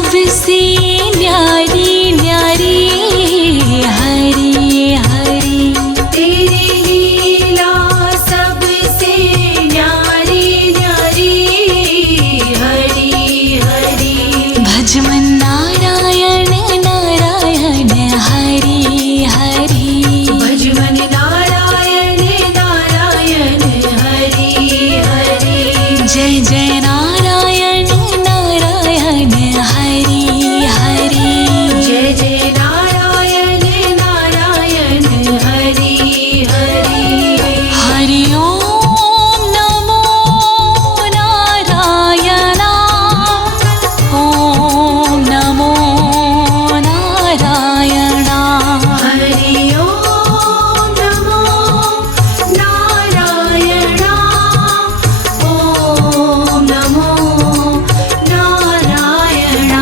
सबसे न्यारी न्यारी हरी हरी। तेरी लीला सबसे न्यारी न्यारी हरी हरी। भज मन नारायण नारायण हरी हरी। भज मन नारायण नारायण हरी हरी। जय जय नारायण नारायण हरी हरी। जय जय नारायण नारायण हरी हरी। हरि ओम नमो नारायण। ओम नमो नारायण। हरि ओम नमो नारायण। ओम नमो नारायण।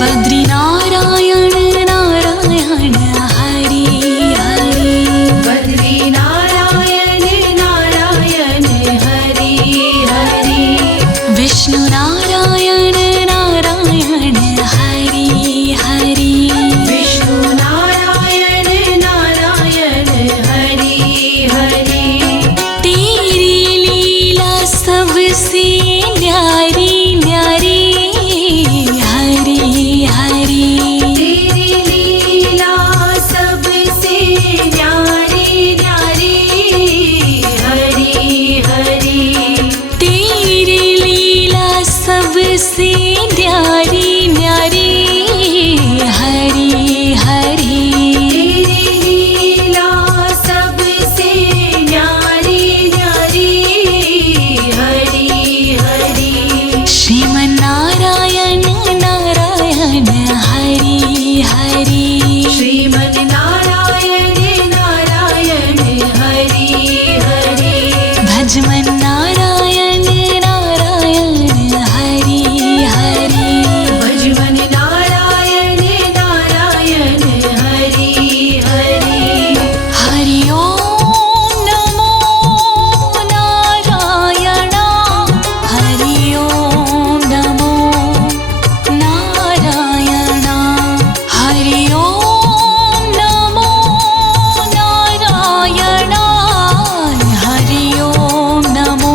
बद्री नारायण नारायण हरि हरि। बद्री नारायण नारायण हरि हरि। विष्णु नारायण नारायण हरि हरि। विष्णु नारायण नारायण हरि हरि। तेरी लीला सबसे न्यारी न्यारी हरि हरि। तेरी लीला सबसे न्यारी न्यारी हरि हरि। तेरी लीला सबसे न्यारी न्यारी हरि हरि। तेरी लीला सबसे न्यारी न्यारी हरि हरि। श्रीमन नारायण नारायण हरि हरि। श्रीमन नारायण नारायण हरि हरि। भज मन नारायण नारायण हरि हरि। भज मन नारायण नारायण हरि हरि। हरि ओम नमो नारायण। हरि ओम नमो नारायण। हरि ओम नमो नारायण। हरि ओम नमो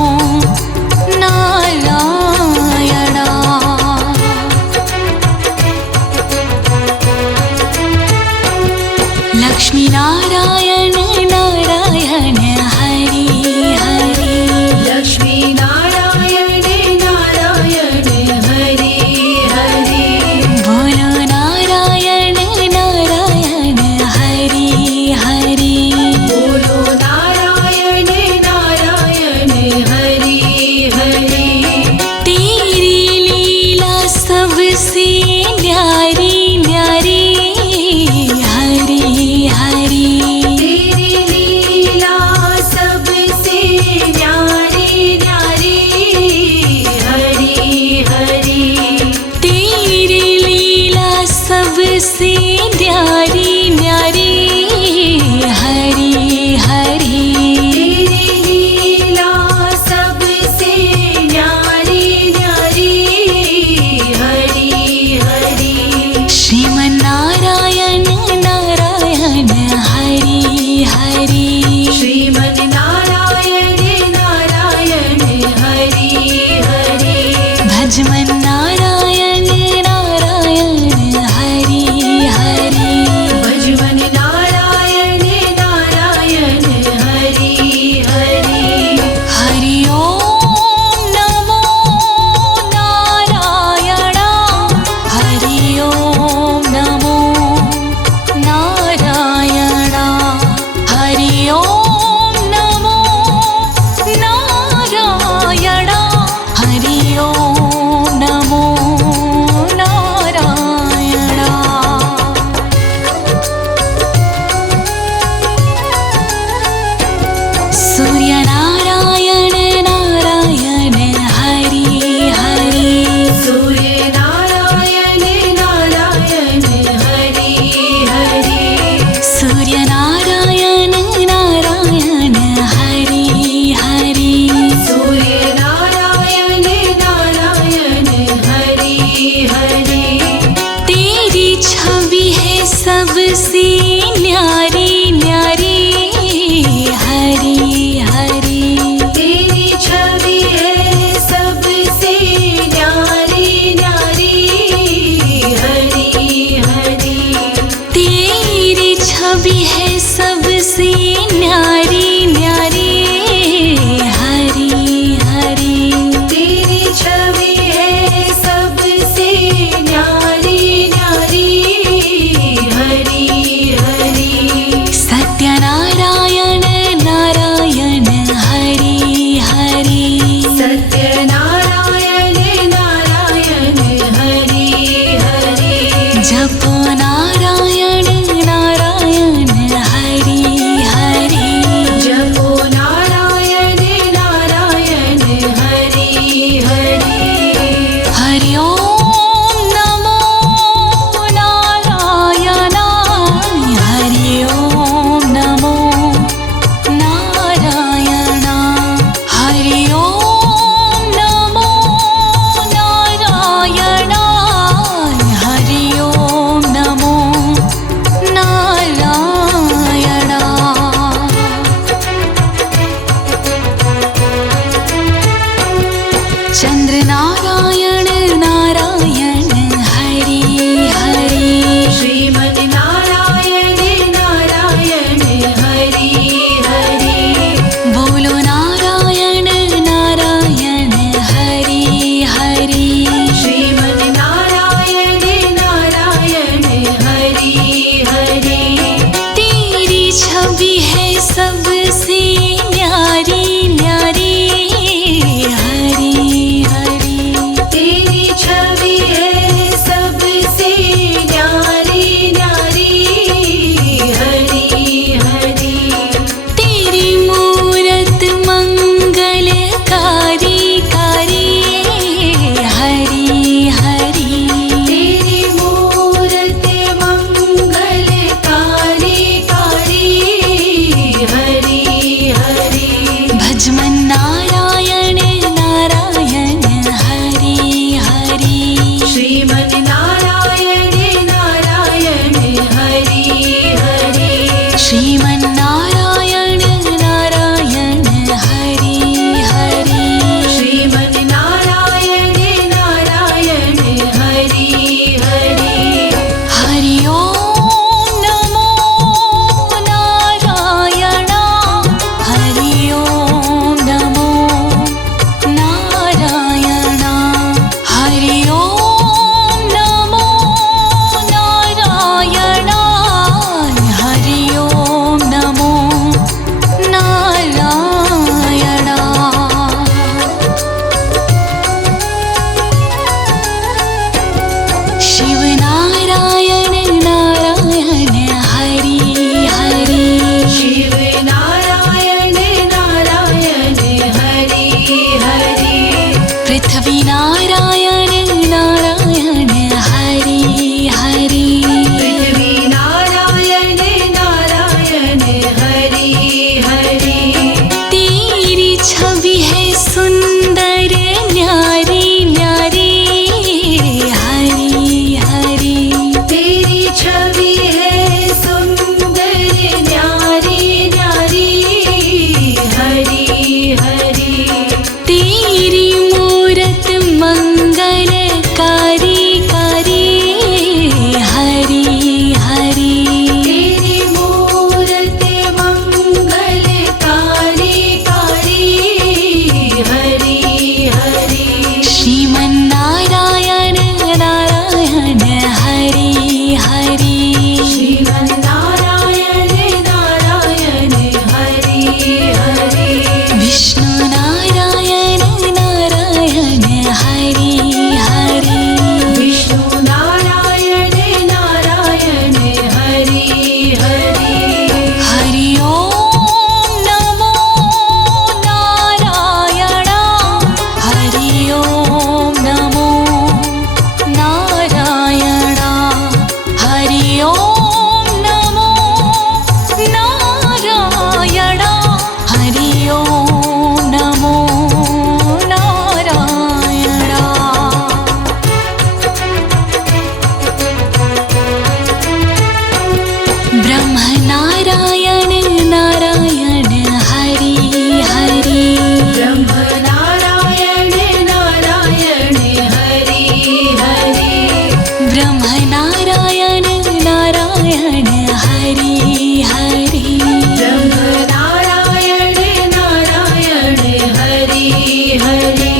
हरि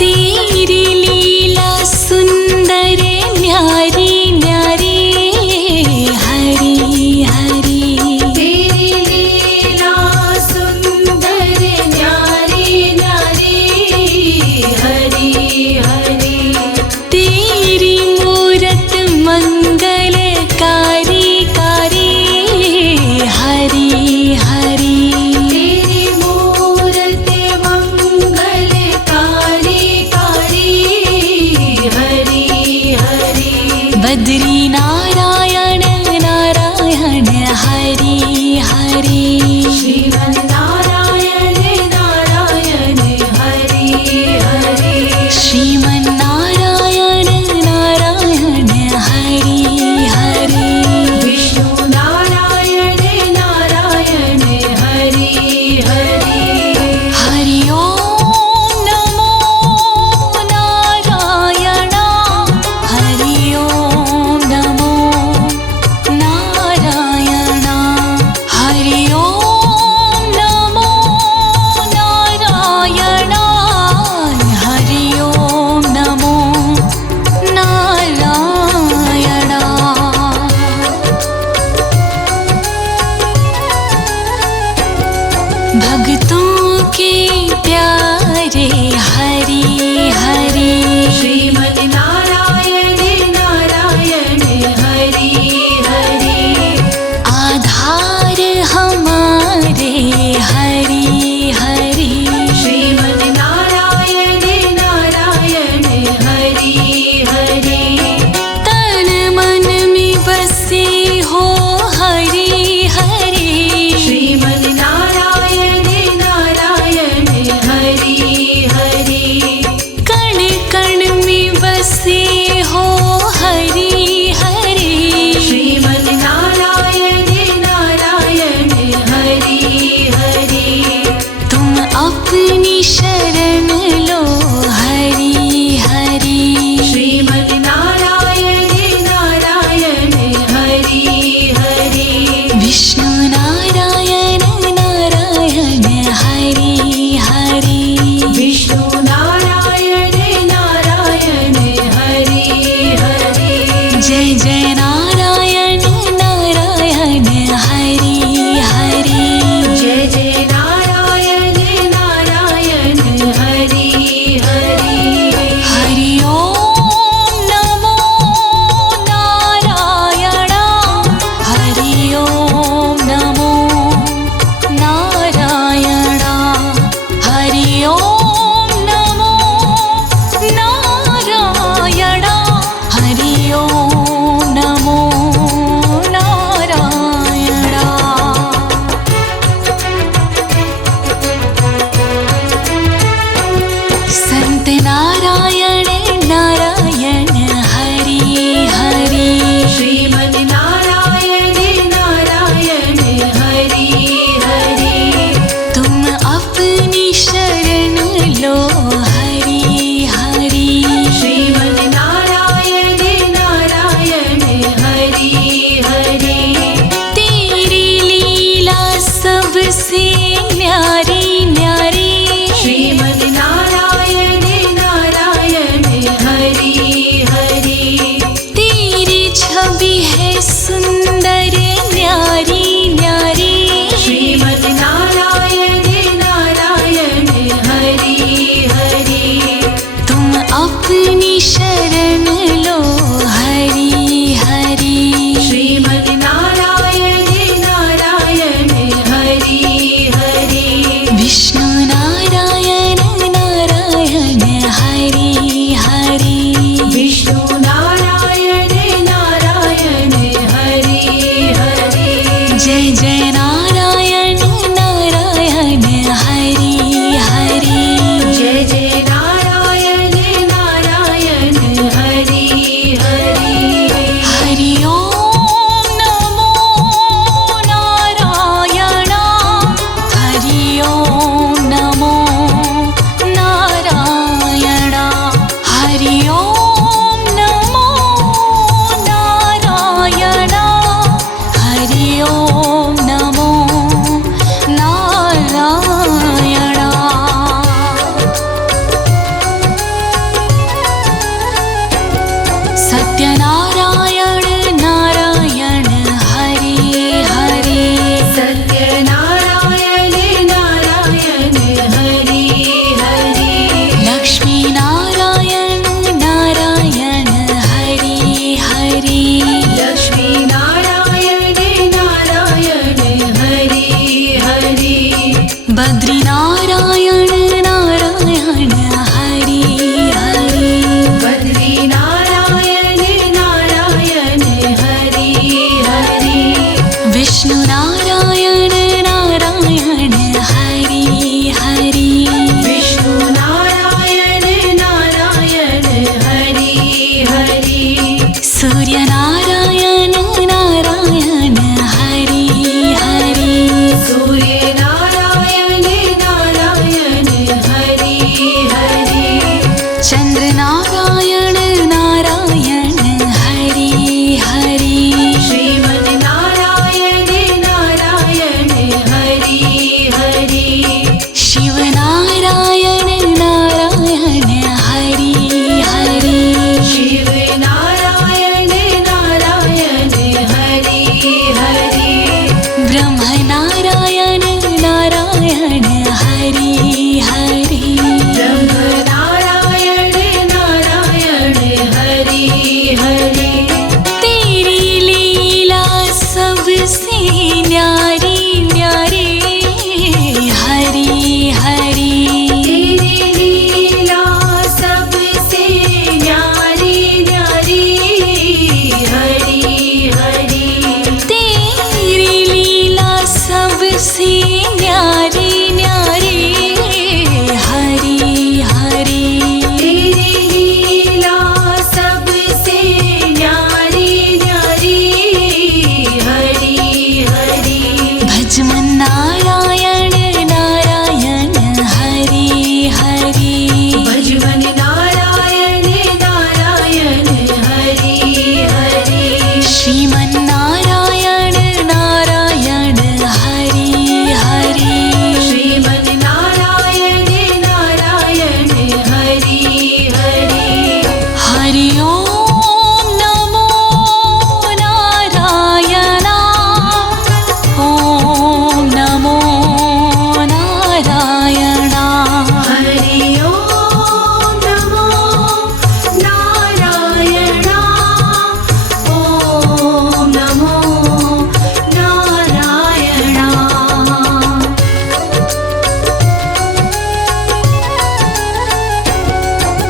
तेरी लीला सुंदर न्यारी न्यारी हरि हरि तेरी लीला सुंदर न्यारी न्यारी हरि हरि तेरी मूरत मंगलकारी कारी हरि हरि तेरी मूरत मंगलकारी कारी हरि हरि बद्री नारायण नारायण हरि हरि श्रीमन्नारायण नारायण हरि हरि श्रीमन्नारायण नारायण हरि हरि विष्णु नारायण नारायण हरि हरि हरि ओम नमो नारायण हरि ओम नमो नारायण हरि ओम नमो नारायण हरि ओम नमो नारायण भक्तों के प्यारे हरि हरि श्रीमन्नारायण नारायण हरि हरि आधार हमारे हरि हरि श्रीमन्नारायण नारायण हरि हरि तन मन में बसे हो हरि हरि श्रीमन्नारायण नारायण हरि हरि कण कण में बसे हो हरि हरि श्रीमन्नारायण नारायण हरि हरि तुम अपनी शरण लो हरि हरि श्रीमन्नारायण नारायण हरि हरि विष्णु नारायण नारायण हरि हरि विष्णु नारायण नारायण हरि हरि जय जय नारायण नारायण हरि हरि जय जय नारायण नारायण हरि हरि हरि ओम नमो नारायण हरि ओम नमो नारायण हरि ओम नमो नारायण हरि ओम नमो नारायण संत नारायण नारायण हरि हरि श्रीमन्नारायण नारायण हरि हरि तुम अपनी शरण लो हरि हरि श्रीमन्नारायण नारायण हरि हरि तेरी लीला सबसे न्यारी न्यारी श्रीमन्नारायण नारायण हरि हरि तेरी छवि है सुंदर न्यारी न्यारी श्रीमन्नारायण नारायण हरि हरि तुम अपनी शरण लो हरि हरि श्रीमन्नारायण नारायण हरि हरि विष्णु नारायण नारायण हरि हरि विष्णु नारायण नारायण हरि हरि जय जय नारायण नारायण हरि हरि जय जय नारायण नारायण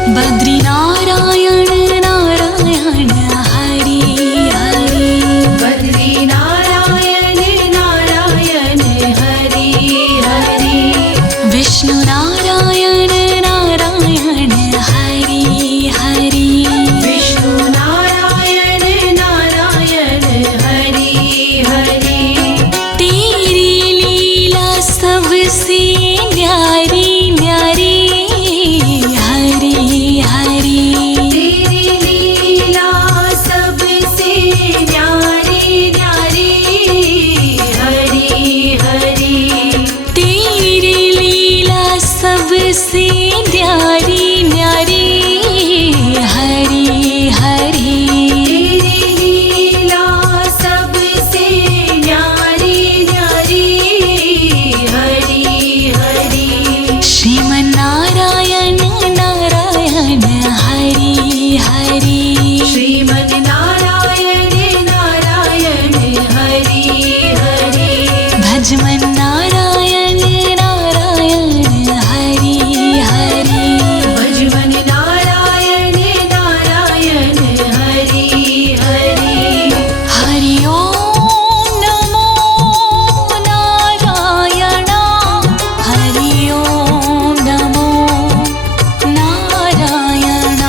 बद्री नारायण नारायण हरि हरि बद्री नारायण नारायण हरि हरि विष्णु नारायण नारायण हरि हरि विष्णु नारायण नारायण हरि हरि तेरी लीला सबसे न्यारी न्यारी हरि हरि तेरी लीला सबसे न्यारी न्यारी हरि हरि तेरी लीला सबसे न्यारी न्यारी हरि हरि तेरी लीला सबसे न्यारी न्यारी हरि हरि श्रीमन्नारायण नारायण हरि हरि श्रीमन् नारायण नारायण हरि हरि भजमन्नारायण नारायण हरि हरि भजमन् नारायण नारायण हरि हरि हरि ओम नमो नारायण हरि ओम नमो नारायण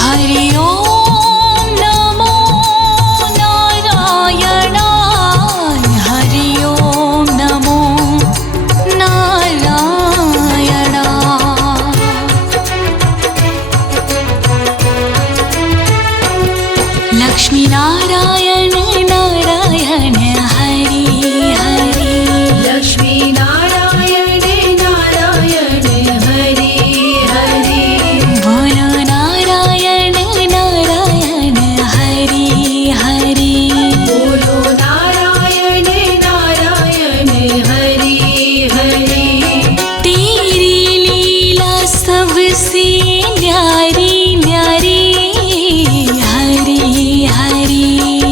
हरि ओम नमो नारायण हरि ओम नमो नारायण लक्ष्मी नारायण नारायण हरि हरि लक्ष्मी नारायण नारायण हरि हरि बोलो नारायण नारायण हरि हरि बोलो नारायण नारायण हरि हरि तेरी लीला सबसे न्यारी न्यारी हरि हरि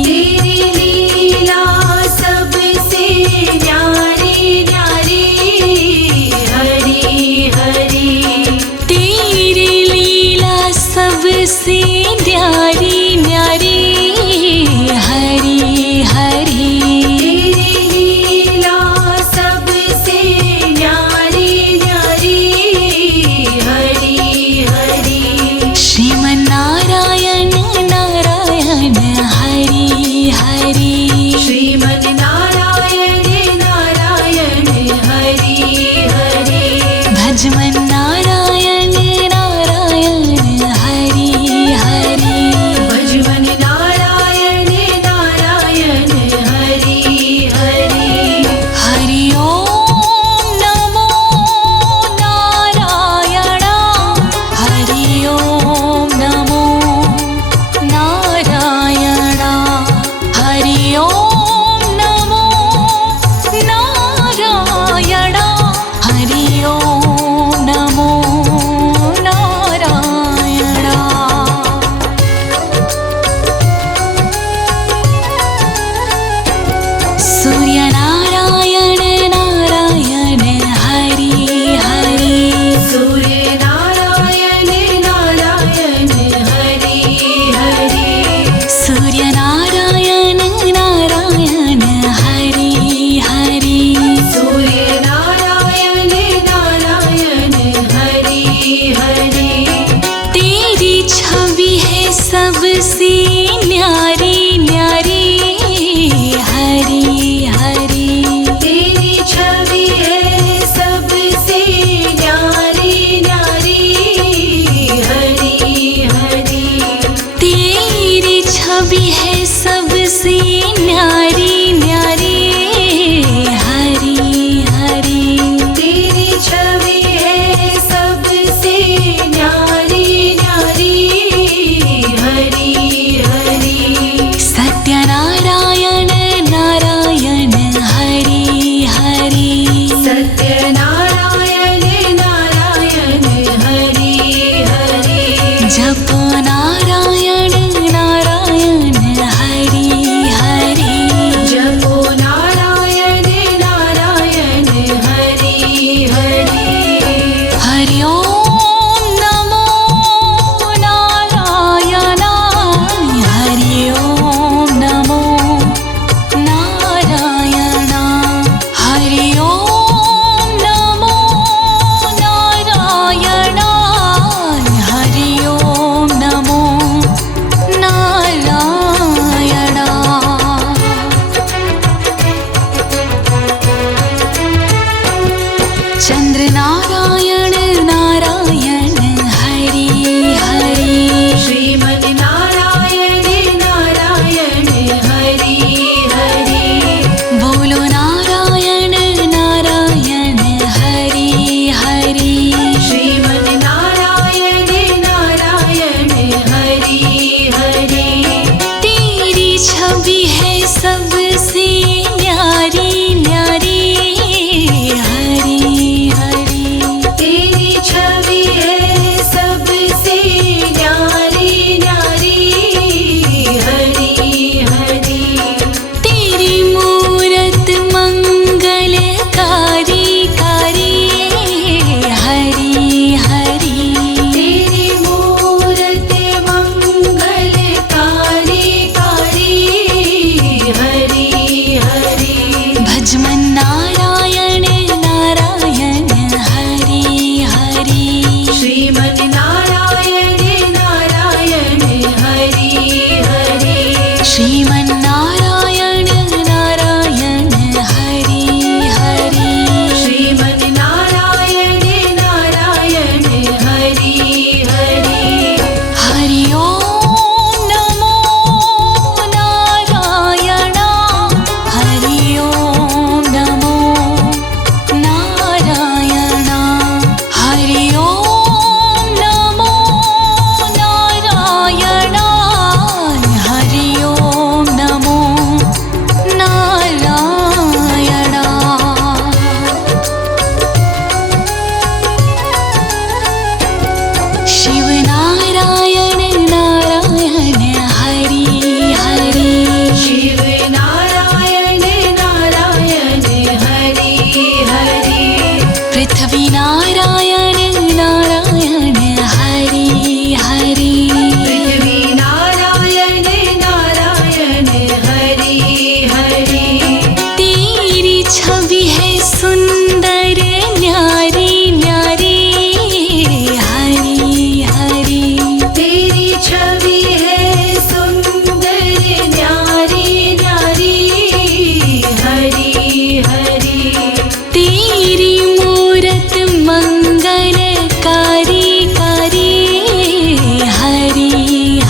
तेरी लीला सबसे न्यारी न्यारी हरि हरि तेरी लीला सबसे न्यारी न्यारी हरि हरि तेरी लीला सबसे न्यारी न्यारी हरि हरि श्रीमन्नारायण नारायण हरि हरि श्रीमन् नारायण नारायण हरि हरि भजमन्नारायण नारायण हरि हरि भजमन् नारायण नारायण हरि हरि हरि ओम नमो नारायण हरि ओम नमो नारायण हरि ओम नमो नारायण हरि ओम नमो नारायण सूर्य नारायण नारायण हरि हरि सूर्य नारायण नारायण हरि हरि सूर्य नारायण नारायण हरि हरि सूर्य नारायण नारायण हरि हरि तेरी छवि है सबसे न्यारी न्यारी हरि हरि तेरी छवि है सबसे न्यारी न्यारी हरि हरि तेरी छवि है सबसे न्यारी न्यारी हरि हरि तेरी छवि है सबसे न्यारी न्यारी हरि हरि श्रीमन् नारायण नारायण हरि हरि श्रीमन्नारायण नारायण हरि हरि श्रीमन् नारायण नारायण हरि हरि हरि ओम नमो नारायण हरि ओम नमो नारायण हरि ओम नमो नारायण हरि ओम नमो नारायण शिव नारायण नारायण हरि हरि शिव नारायण नारायण हरि हरि पृथ्वी नारायण नारायण हरि हरि पृथ्वी नारायण नारायण हरि हरि तेरी छवि है सुंदर न्यारी न्यारी हरि हरि तेरी छवि है सुंदर न्यारी न्यारी हरि हरि तेरी मूरत मंगलकारी कारी हरि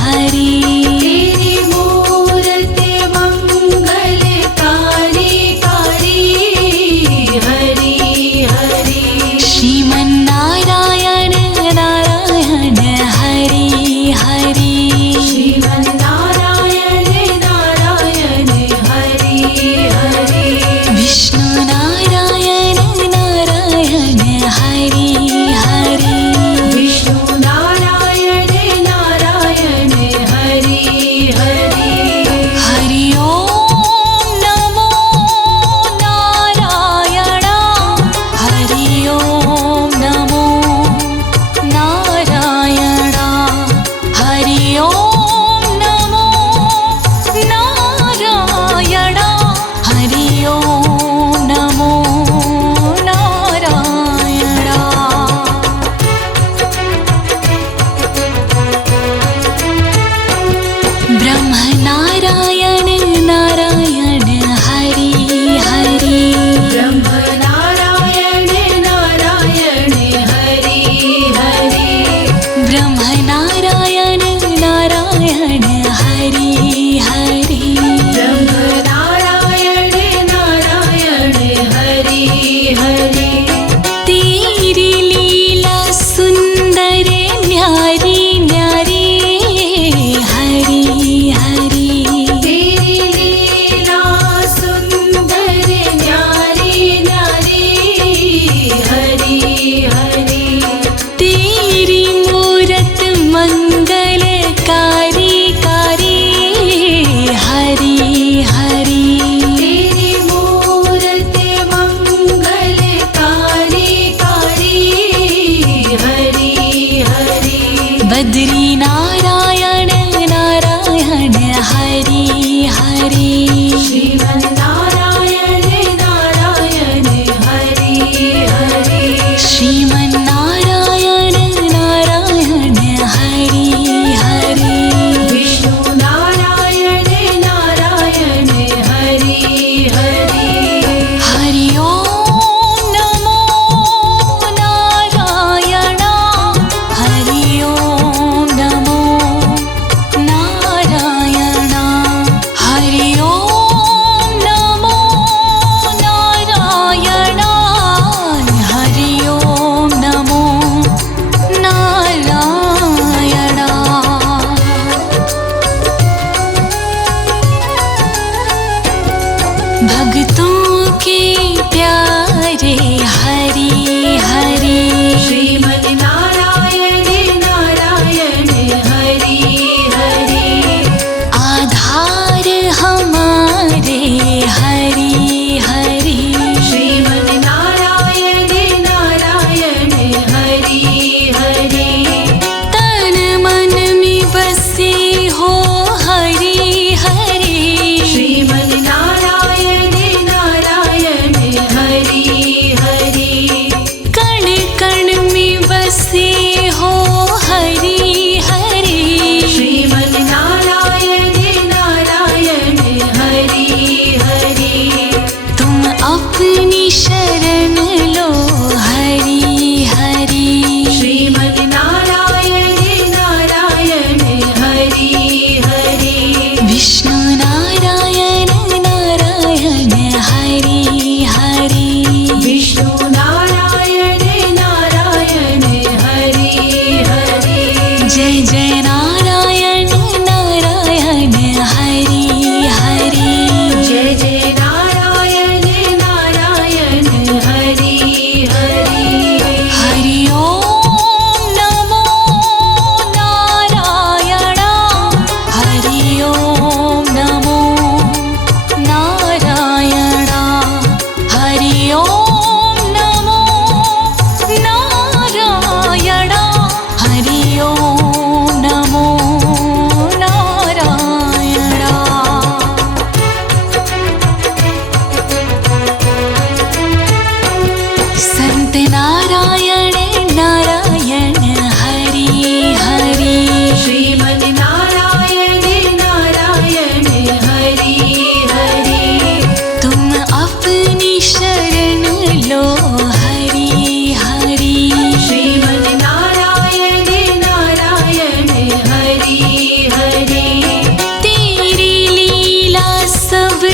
हरि तेरी मूरत मंगलकारी कारी हरि हरि श्रीमन्नारायण नारायण हरि हरि श्रीमन् नारायण नारायण हरि हरि विष्णु नारायण नारायण हरि हरि विष्णु नारायण नारायण हरि हरि हरि ओम नमो नारायण हरि ओम नमो नारायण हरि ओम नमो नारायण हरि ओम नमो नारायण ब्रह्म नारायण नारायण हरि हरि ब्रह्म नारायण नारायण हरि हरि ब्रह्म नारायण नारायण हरि हरि ब्रह्म नारायण नारायण हरि हरि तेरी लीला सुंदर न्यारी न्यारी हरि हरि तेरी लीला सुंदर न्यारी न्यारी हरि हरि तेरी मूरत मंगलकारी कारी हरि हरि तेरी मूरत मंगलकारी कारी हरि हरि बद्री नारायण नारायण हरि हरि श्रीमन् नारायण नारायण हरि हरि श्रीमन्नारायण नारायण हरि हरि विष्णु नारायण नारायण हरि हरि हरि ओम नमो नारायण हरि ओम नमो नारायण हरि ओम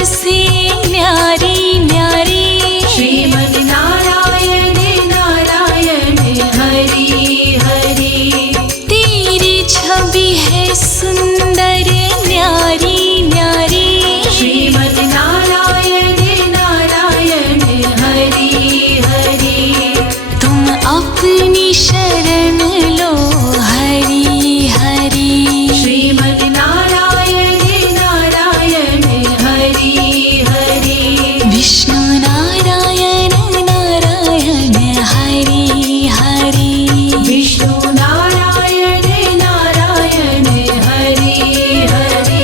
सबसे न्यारी न्यारी श्रीमद् नारायण नारायण हरि हरि तेरी छवि है सुंदर न्यारी न्यारी श्रीमद् नारायण नारायण हरि हरि तुम अपनी शरण लो हरि हरि श्रीमद् नारायण नारायण हरि हरि विष्णु नारायण नारायण हरि हरि विष्णु नारायण नारायण हरि हरि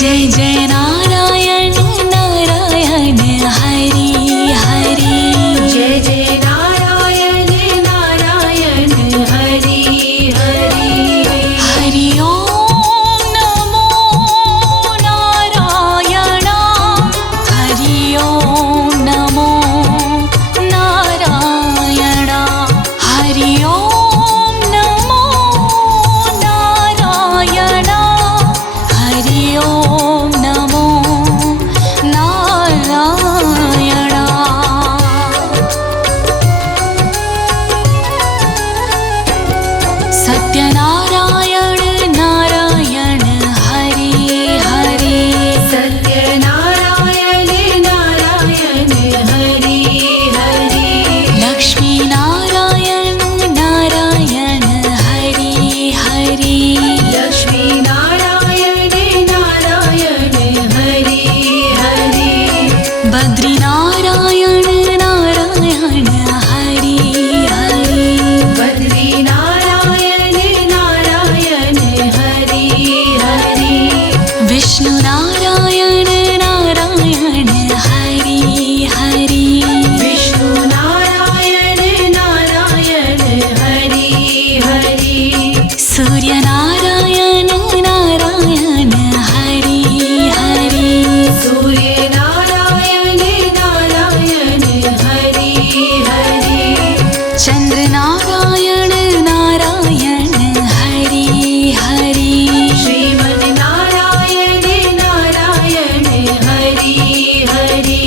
जय जय नारायण नारायण हरि हरि जय जय नारायण नारायण हरि हरि हरि ओम नमो नारायण हरि ओम नमो नारायण हरि ओम नमो नारायण हरि ओम नमो नारायण सत्यनारायण नारायण हरि हरि सत्यनारायण नारायण हरि हरि लक्ष्मी नारायण नारायण हरि हरि लक्ष्मी नारायण नारायण हरि हरि बद्री नारायण नारायण हरि हरि बद्री नारायण नारायण हरि हरि विष्णु नारायण नारायण हरि हरि विष्णु नारायण नारायण हरि हरि सूर्य नारायण नारायण हरि हरि सूर्य नारायण नारायण हरि हरि चंद्र नारायण नारायण हरि हरि श्रीमद् नारायण नारायण हरि हरि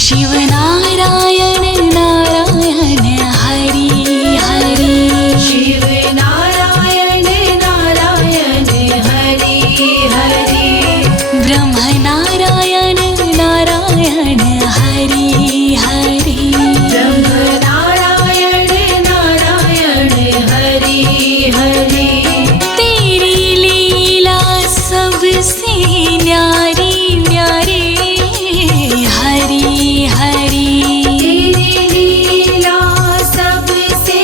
शिव नारायण नारायण हरि हरि शिव नारायण नारायण हरि हरि ब्रह्म नारायण नारायण हरि हरि ब्रह्म नारायण नारायण हरि हरि तेरी लीला सबसे न्यारी न्यारी हरि हरि तेरी लीला सबसे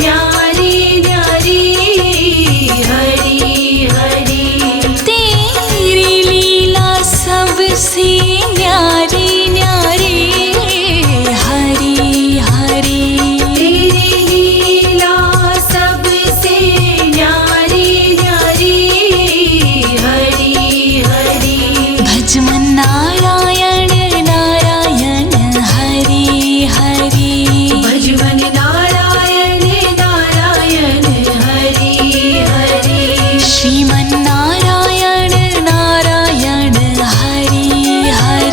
न्यारी न्यारी हरि हरि तेरी लीला सबसे न्यारी न्यारी हरि हरि तेरी लीला सबसे न्यारी न्यारी हरि हरि भजमन नारायण नारायण हरि हरि भजवन नारायण नारायण हरि हरि श्रीमन नारायण नारायण हरि हरि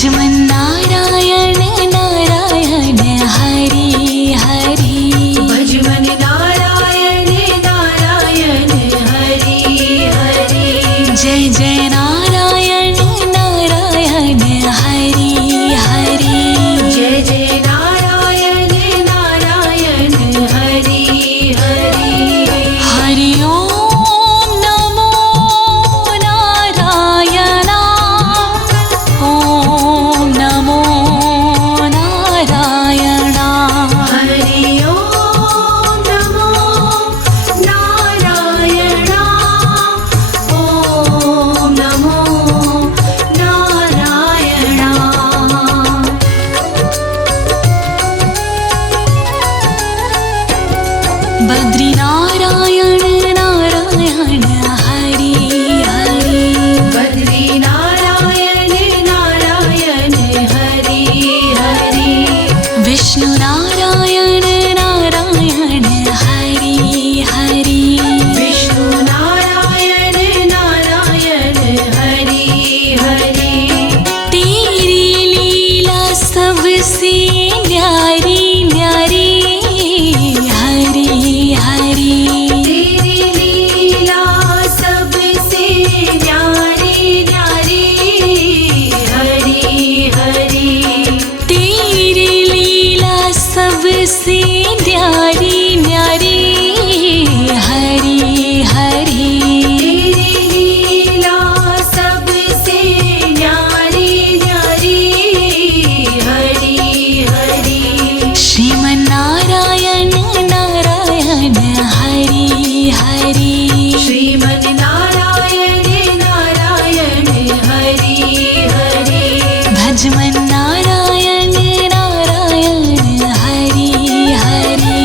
भजमन नारायण नारायण हरि हरि भजमन नारायण नारायण हरि हरि जय जय नारायण नारायण हरि हरि जय जय नारायण नारायण हरि हरि हरि ओम नमो नारायण ओम नमो नारायण हरि ओम नमो नारायण ओम नमो नारायण बद्री नारायण नारायण हरि हरि बद्री नारायण नारायण हरि हरि विष्णु नारायण नारायण हरि हरि विष्णु नारायण नारायण हरि हरि तेरी लीला सबसे न्यारी न्यारी हरि हरि तेरी लीला सबसे न्यारी न्यारी हरि हरि तेरी लीला सबसे न्यारी न्यारी हरि हरि तेरी लीला सबसे न्यारी न्यारी हरि हरि श्रीमन नारायण नारायण हरि हरि श्रीमन नारायण नारायण हरि हरि भजमन नारायण नारायण हरि हरि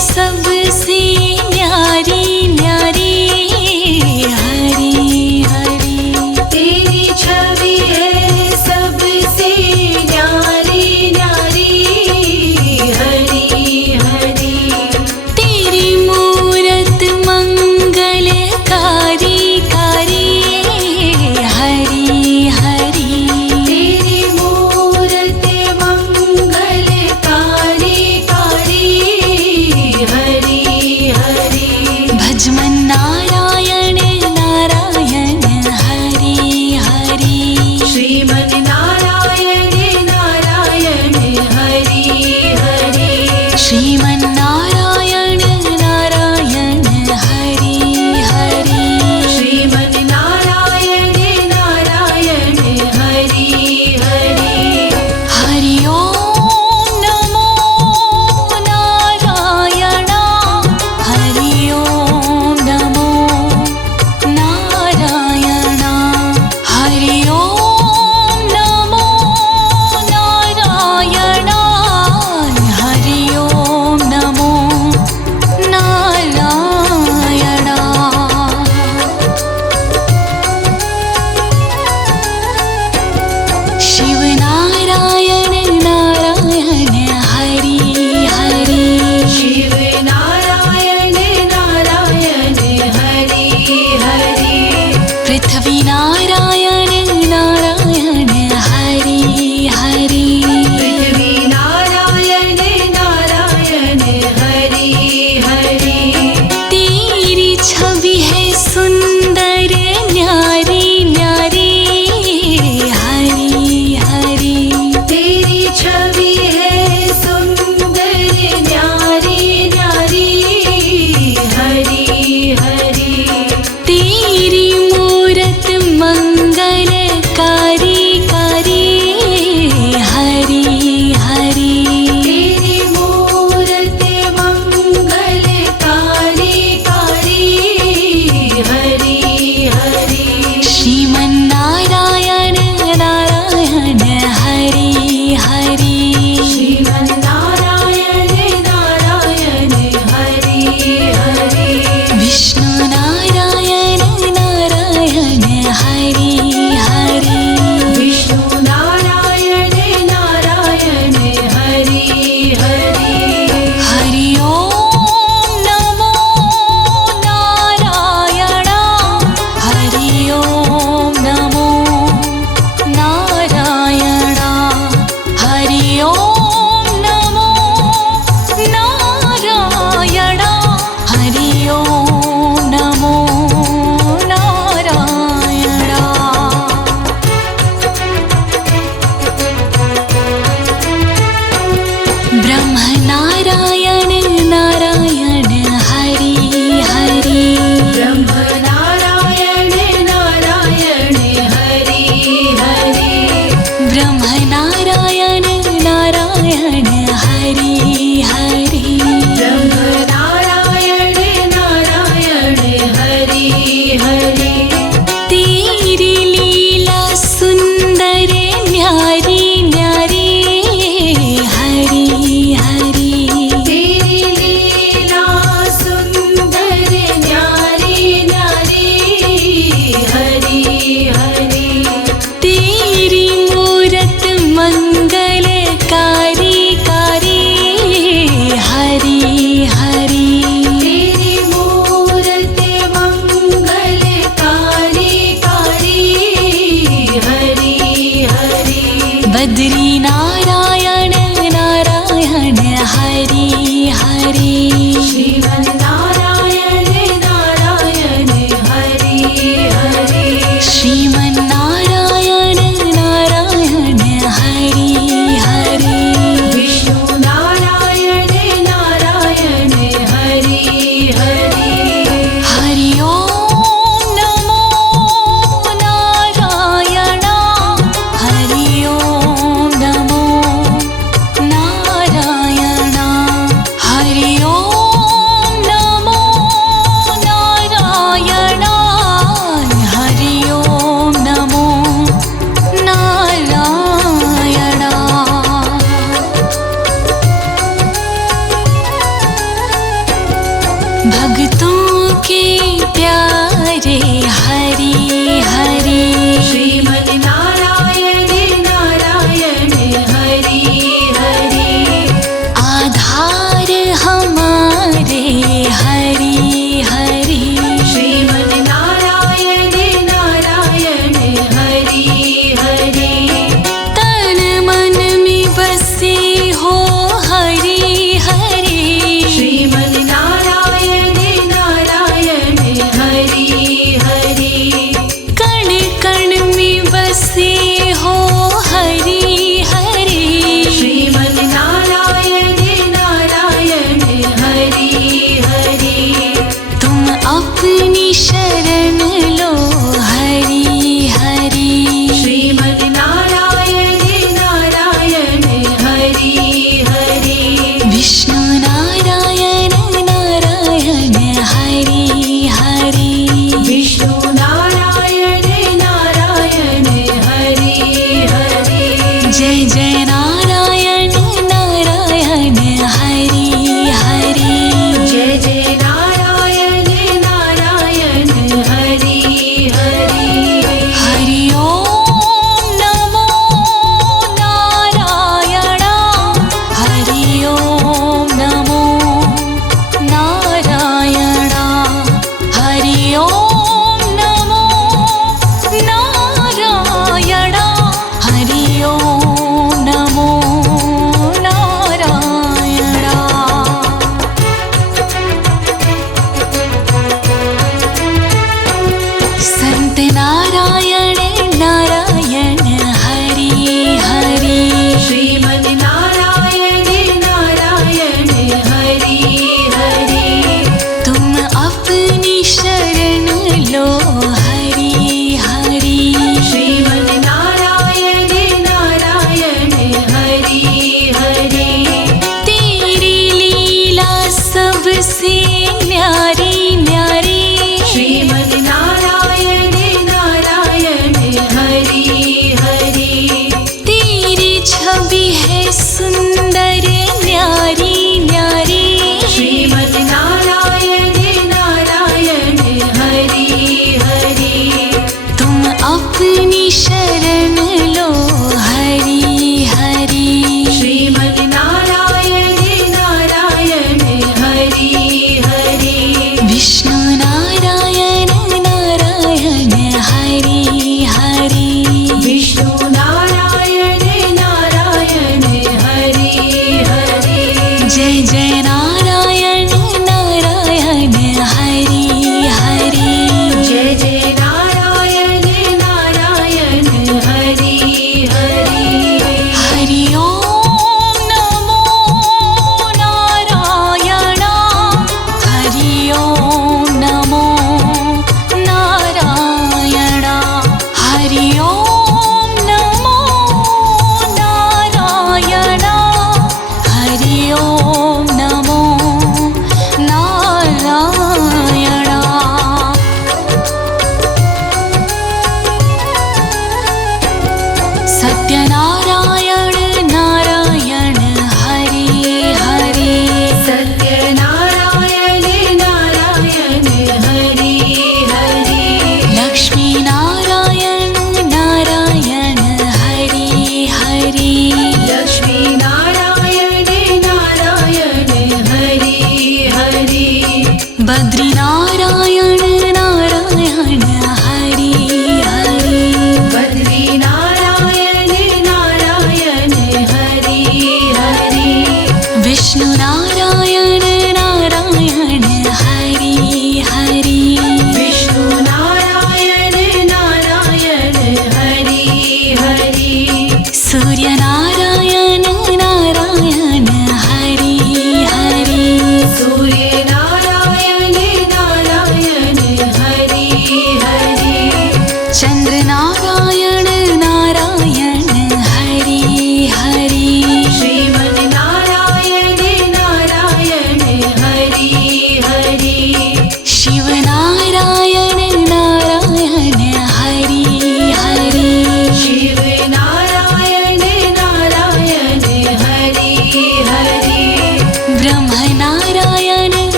सबसे न्यारी न्यारी हरी हरी। तेरी छवि है सबसे न्यारी न्यारी हरी हरी। तेरी मूरत मंगलकारी कारी हरी हरी। तेरी मूरत मंगलकारी कारी हरी हरी। भजमन नारायण नारायण हरी हरी। श्रीमन नारायण नारायण हरि हरि। श्रीमन नारायण नारायण हरी हरी। श्रीमन नारायण नारायण हरि हरि। हरि ओम नमो नारायण। हरि ओम नमो नारायण। हरि ओम नमो नारायण। हरि ओम नमो भक्तों के प्यारे हरि हरि श्रीमन नारायण नारायण हरि हरि आधार हमारे हरि हरि श्रीमन नारायण नारायण हरि हरि तन मन में बसे हो हरि हरि श्रीमन नारायण नारायण हरि हरि कण कण में बसे हो हरि हरि श्रीमन नारायण नारायण हरि हरि तुम अपनी शरण लो हरि हरि श्रीमन नारायण नारायण हरि हरि विष्णु नारायण नारायण हरि हरि विष्णु नारायण नारायण हरि हरि जय जय नारायण नारायण हरि हरि जय जय नारायण नारायण हरि हरि हरि ओम नमो नारायण हरि ओम नमो नारायण हरि ओम नमो नारायण हरि ओम नमो नारायण संत नारायण नारायण हरि हरि श्रीमन नारायण नारायण हरि हरि तुम अपनी शरण लो हरि हरि श्रीमन नारायण नारायण हरि हरि तेरी लीला सबसे न्यारी न्यारी श्रीमन नारायण नारायण हरि हरि तेरी छवि है सुंदर न्यारी न्यारी श्रीमन नारायण नारायण हरि हरि तुम अपनी शरण लो हरि हरि श्रीमन नारायण नारायण हरि हरि विष्णु नारायण नारायण हरि हरि विष्णु नारायण नारायण हरि हरि जय जय नारायण नारायण हरि हरि जय जय नारायण नारायण हरि हरि हरि ओम नमो नारायण हरि ओम नमो नारायण हरि ओम नमो नारायण हरि ओम नमो नारायण सत्यनारायण नारायण हरि हरि सत्यनारायण नारायण हरि हरि लक्ष्मी नारायण नारायण हरि हरि लक्ष्मी नारायण नारायण हरि हरि बद्री नारायण नारायण हरि हरि बद्री नारायण नारायण हरि हरि विष्णु नारायण नारायण हरि हरि विष्णु नारायण नारायण हरि हरि सूर्य नारायण नारायण हरि हरि सूर्य नारायण नारायण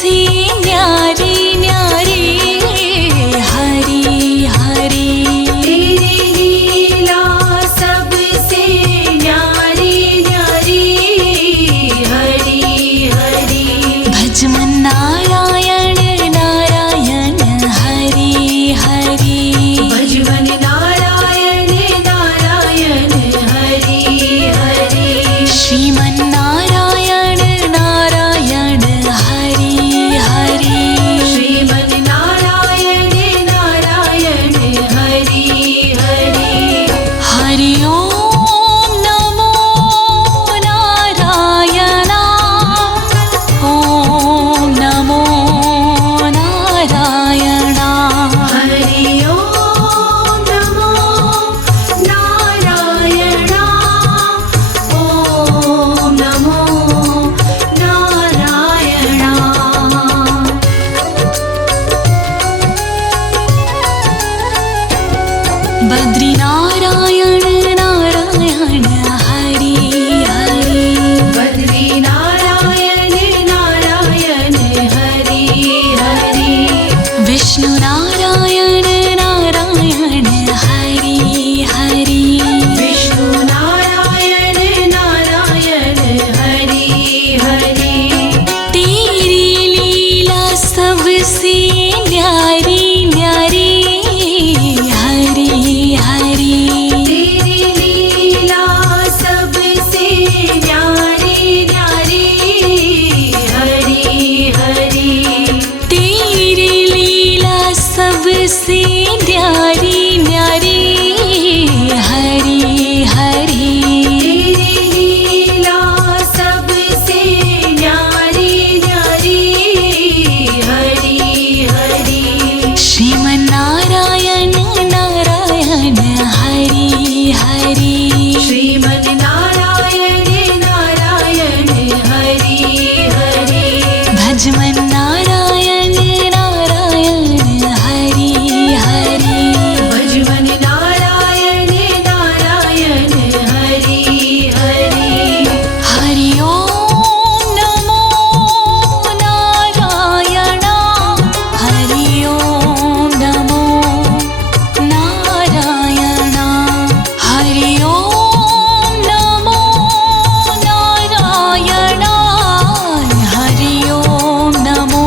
सबसे न्यारी न्यारी हरि हरि तेरी लीला सबसे न्यारी न्यारी हरि हरि भजमन नारायण नारायण हरि हरि भजमन नारायण नारायण हरि हरि श्रीमन नारायण नारायण हरि हरि श्रीमन नारायण नारायण हरि हरि हरि ओम नमो नारायण ओम नमो नारायण हरि ओम नमो नारायण ओम नमो नारायण बद्री नारायण नारायण हरि हरि बद्री नारायण नारायण हरि हरि विष्णु नारायण नारायण हरि हरि विष्णु नारायण नारायण हरि हरि तेरी लीला सबसे न्यारी न्यारी हरि हरि तेरी लीला सबसे न्यारी न्यारी हरि हरि तेरी लीला सबसे न्यारी न्यारी हरि हरि तेरी लीला सबसे न्यारी न्यारी हरि हरि श्रीमन नारायण नारायण हरि हरि श्रीमन नारायण नारायण हरि हरि भजमन नारायण नारायण हरि हरि भजमन नारायण नारायण हरि हरि हरि ओम नमो नारायण हरि ओम नमो नारायण हरि ओम नमो नारायण हरि ओम नमो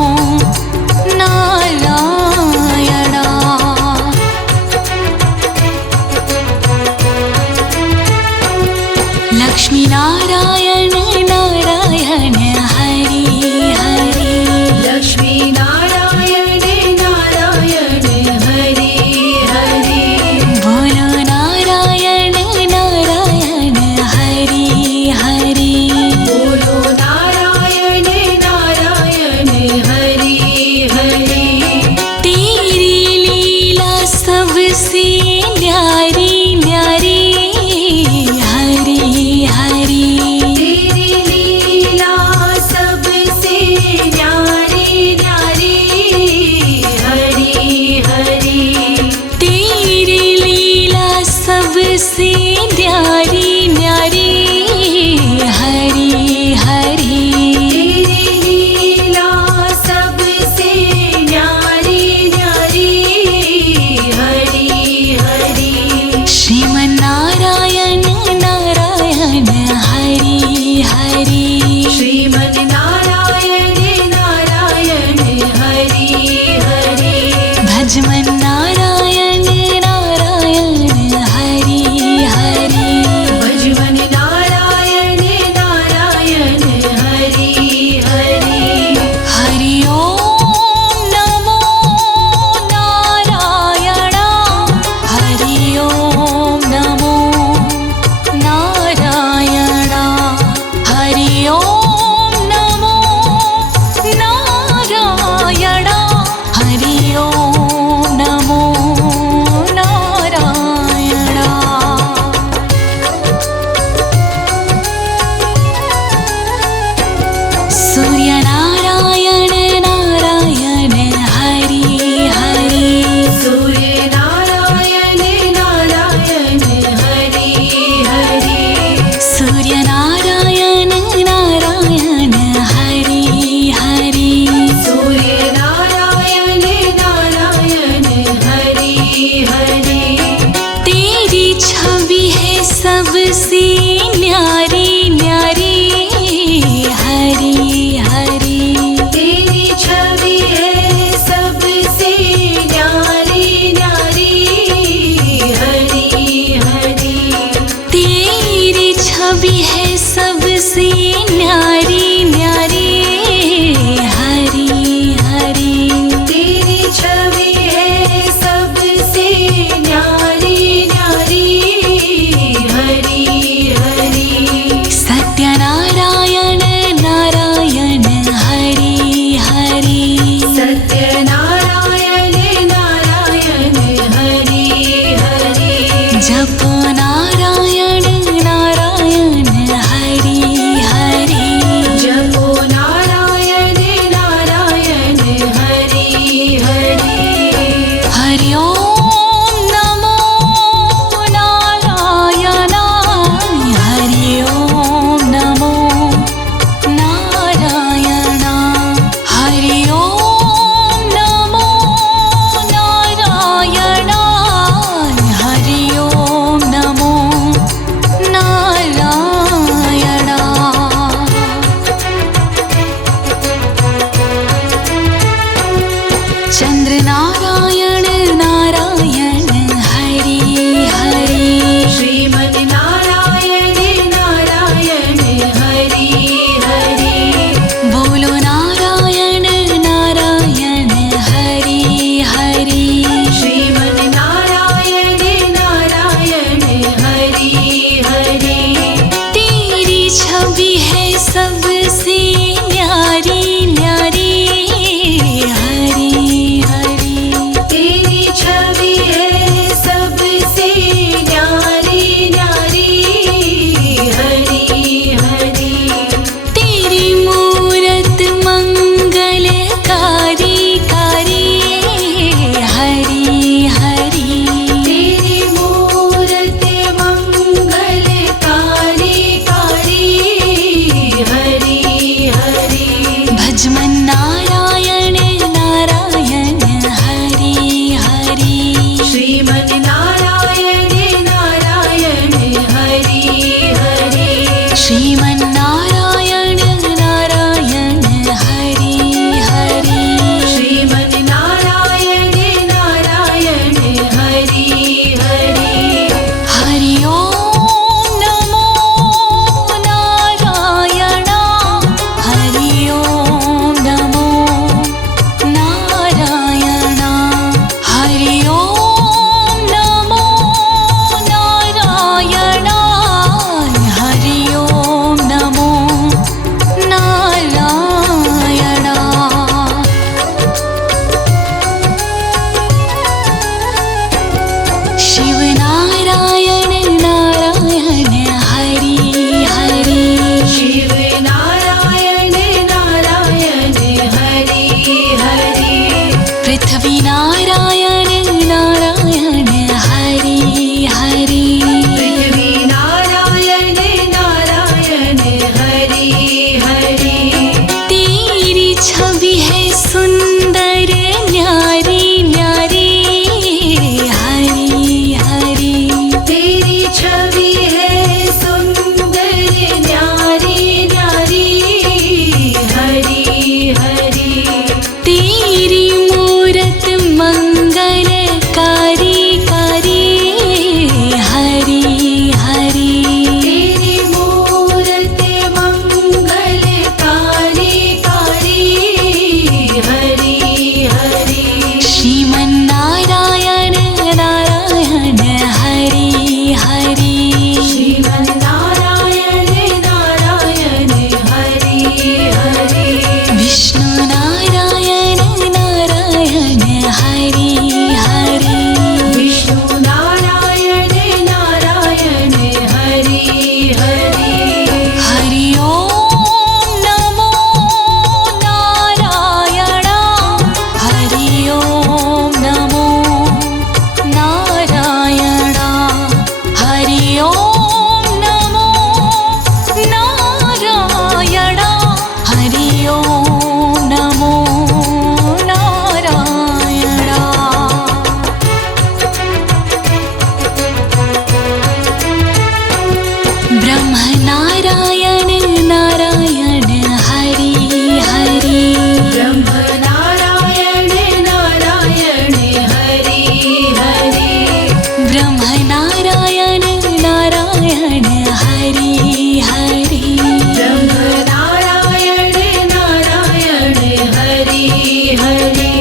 हरि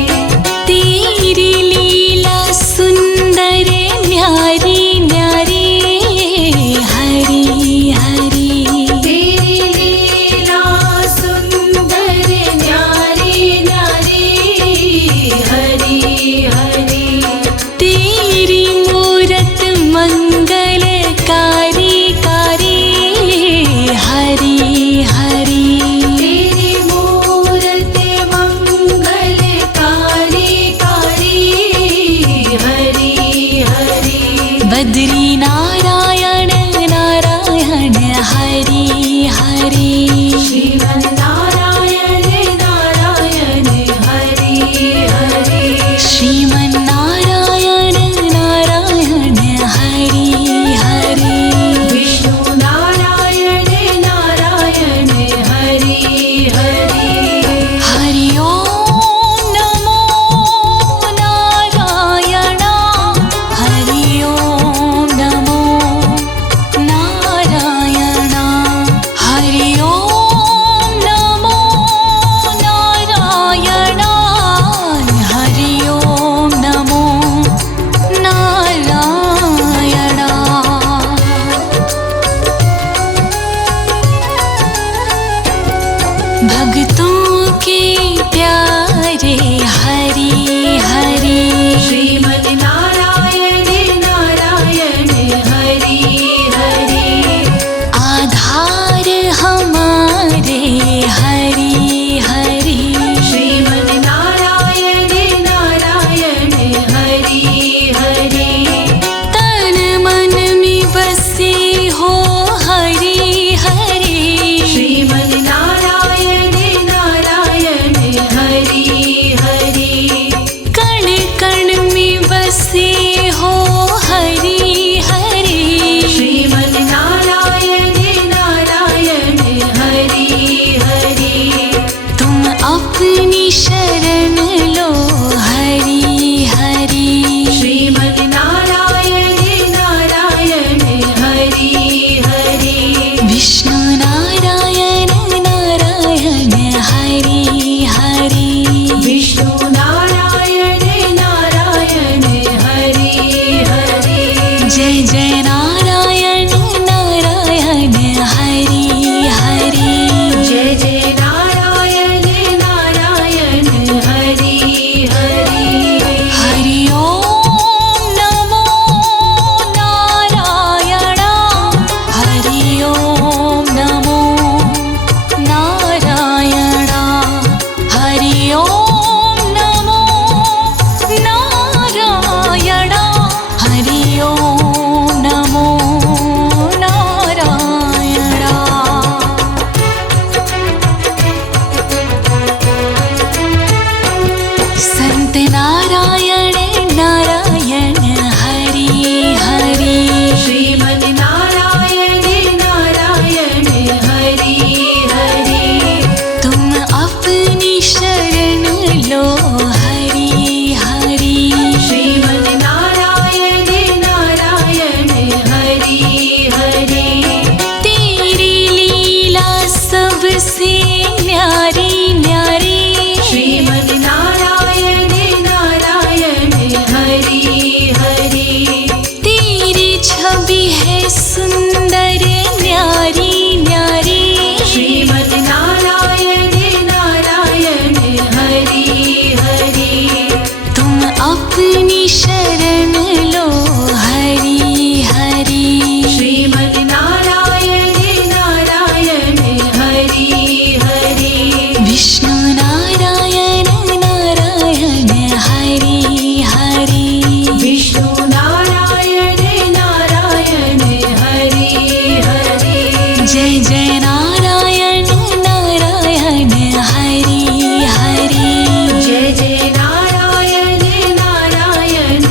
तेरी लीला सुंदर न्यारी न्यारी हरि हरि तेरी लीला सुंदर न्यारी न्यारी हरि हरि तेरी मूरत मंगलकारी कारी हरि हरि तेरी मूरत मंगलकारी कारी हरि हरि बद्री नारायण नारायण हरि हरि श्रीमन् नारायण नारायण हरि हरि श्रीमन्नारायण नारायण हरि हरि विष्णु नारायण नारायण हरि हरि हरि ओम नमो नारायण हरि ओम नमो नारायण हरि ओम नमो नारायण हरि ओम नमो नारायण भक्तों के प्यारे हरि हरि श्रीमन् नारायण नारायण हरि हरि आधार हमारे हरि हरि श्रीमन् नारायण नारायण हरि हरि तन मन में बसे हो हरि हरि श्रीमन् नारायण नारायण हरि हरि कण कण में बसे हो हरि हरि श्रीमन् नारायण नारायण हरि हरि तुम अपनी शरण लो हरि हरि श्रीमन् नारायण नारायण हरि हरि विष्णु नारायण नारायण हरि हरि विष्णु नारायण नारायण हरि हरि जय जय नारायण नारायण हरि हरि जय जय नारायण नारायण हरि हरि हरि ओम नमो नारायण हरि ओम नमो नारायण हरि ओम नमो नारायण हरि ओम नमो नारायण संत नारायण नारायण हरि हरि श्रीमन् नारायण नारायण हरि हरि तुम अपनी शरण लो हरि हरि श्रीमन् नारायण नारायण हरि हरि तेरी लीला सबसे न्यारी न्यारी श्रीमन् नारायण नारायण हरि हरि तेरी छवि है सुंदर न्यारी न्यारी श्रीमन् नारायण नारायण हरि हरि तुम अपनी शरण लो हरि हरि श्रीमन् नारायण नारायण हरि हरि विष्णु नारायण नारायण हरि हरि विष्णु नारायण नारायण हरि हरि जय जय नारायण नारायण हरि हरि जय जय नारायण नारायण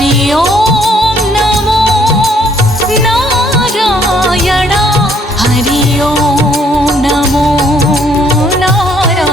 हरि ओम नमो नारायण हरि ओम नमो नारायण।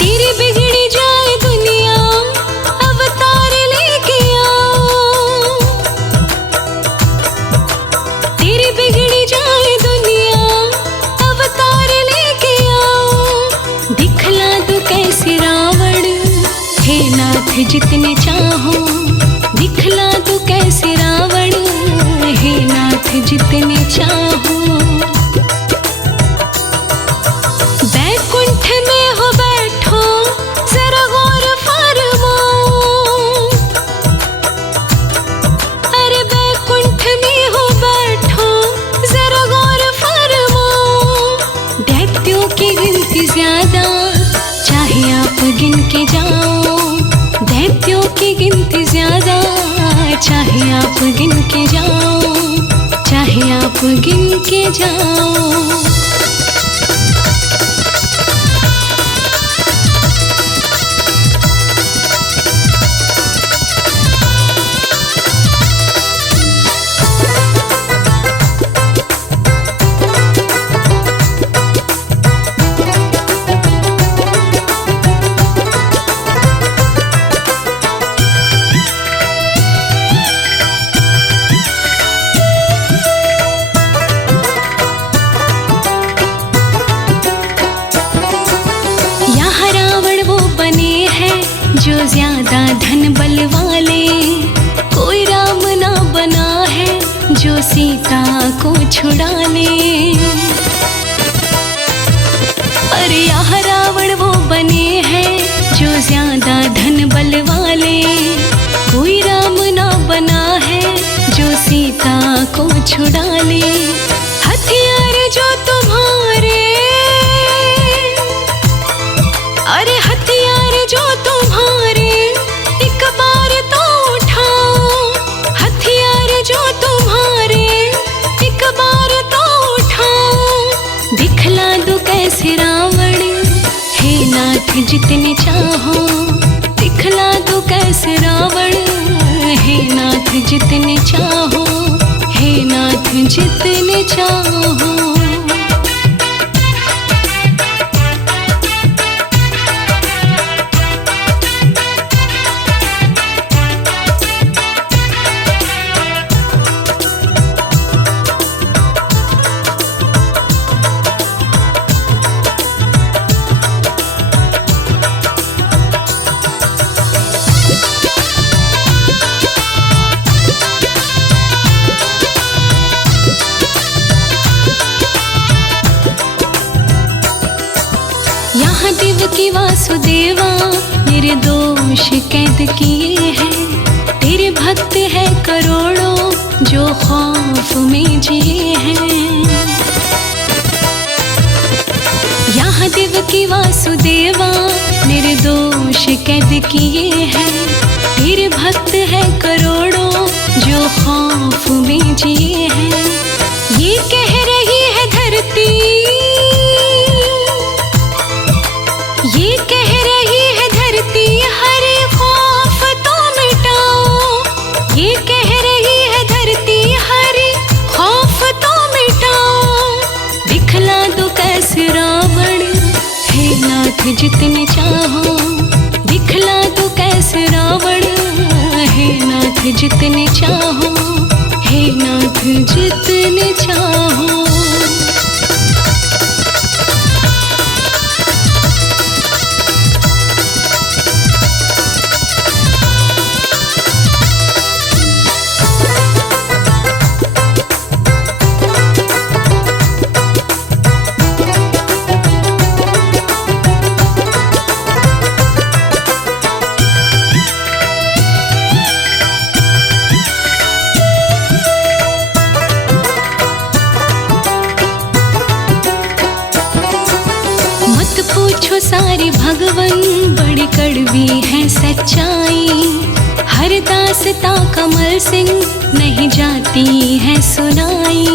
तेरी बिगड़ी जाए दुनिया अवतार लेके आओ, तेरी बिगड़ी जाए दुनिया अवतार लेके आओ। दिखला दो कैसे रावण हे नाथ जितने चाहो, दिखला दो कैसे रावण हे नाथ जितने चाहो। बैकुंठ में हो बैठो जरा गौर फरमाओ, अरे बैकुंठ में हो बैठो जरा गौर फरमाओ। दैत्यों की गिनती ज्यादा चाहे आप गिन के जाओ, दैत्यों की गिनती ज्यादा चाहे आप गिन के जाओ, चाहे आप गिन के जाओ। जो ज्यादा धन बल वाले, कोई राम ना बना है जो सीता को छुड़ा ले। अरे यहाँ रावण वो बने हैं जो ज्यादा धन बल वाले, कोई राम ना बना है जो सीता को छुड़ा ले। हथियार जो तुम्हारे, अरे हथियार जो तुम्हारे एक बार तो उठाओ, हथियार जो तुम्हारे एक बार तो उठाओ। दिखला दो कैसे रावण हे नाथ जितने चाहो, दिखला दो कैसे रावण हे नाथ जितने चाहो, हे नाथ जितने चाहो। यहाँ देवकी वासुदेवा निर्दोष कैद किए हैं, तेरे भक्त है करोड़ों जो खौफ में जिए हैं। यहाँ देवकी वासुदेवा निर्दोष कैद किए हैं, तेरे भक्त है करोड़ों जो खौफ में जिए हैं। ये कह रही है धरती, ये कह रही है धरती हर खौफ तो मिटाओ, ये कह रही है धरती हर खौफ तो मिटाओ। दिखला दो कैसे रावण हे नाथ जितने चाहो, दिखला दो कैसे रावण हे नाथ जितने चाहो, हे नाथ जितने चाहो। पूछो सारे भगवन, बड़ी कड़वी है सच्चाई। हर दास्तां कमल सिंह नहीं जाती है सुनाई।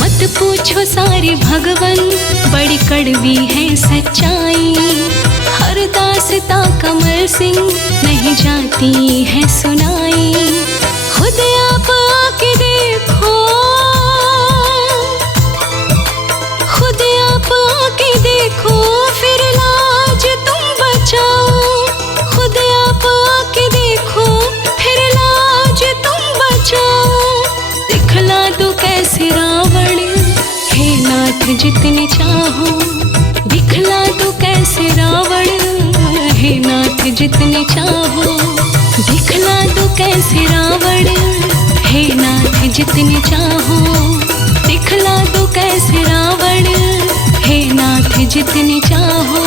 मत पूछो सारे भगवन, बड़ी कड़वी है सच्चाई। हर दास्तां कमल सिंह नहीं जाती है सुनाई। खुद आप आके देखो, खुद आप आके देखो, फिर लाज तुम बचाओ। खुद आप आके देखो, फिर लाज तुम बचाओ। दिखला दो कैसे रावण, हे नाथ जितने चाहो। दिखला दो कैसे रावण, हे नाथ जितने चाहो। दिखला दो कैसे रावण, हे नाथ जितने चाहो। दिखला दो कैसे रावण, हे नाथ जितने चाहो।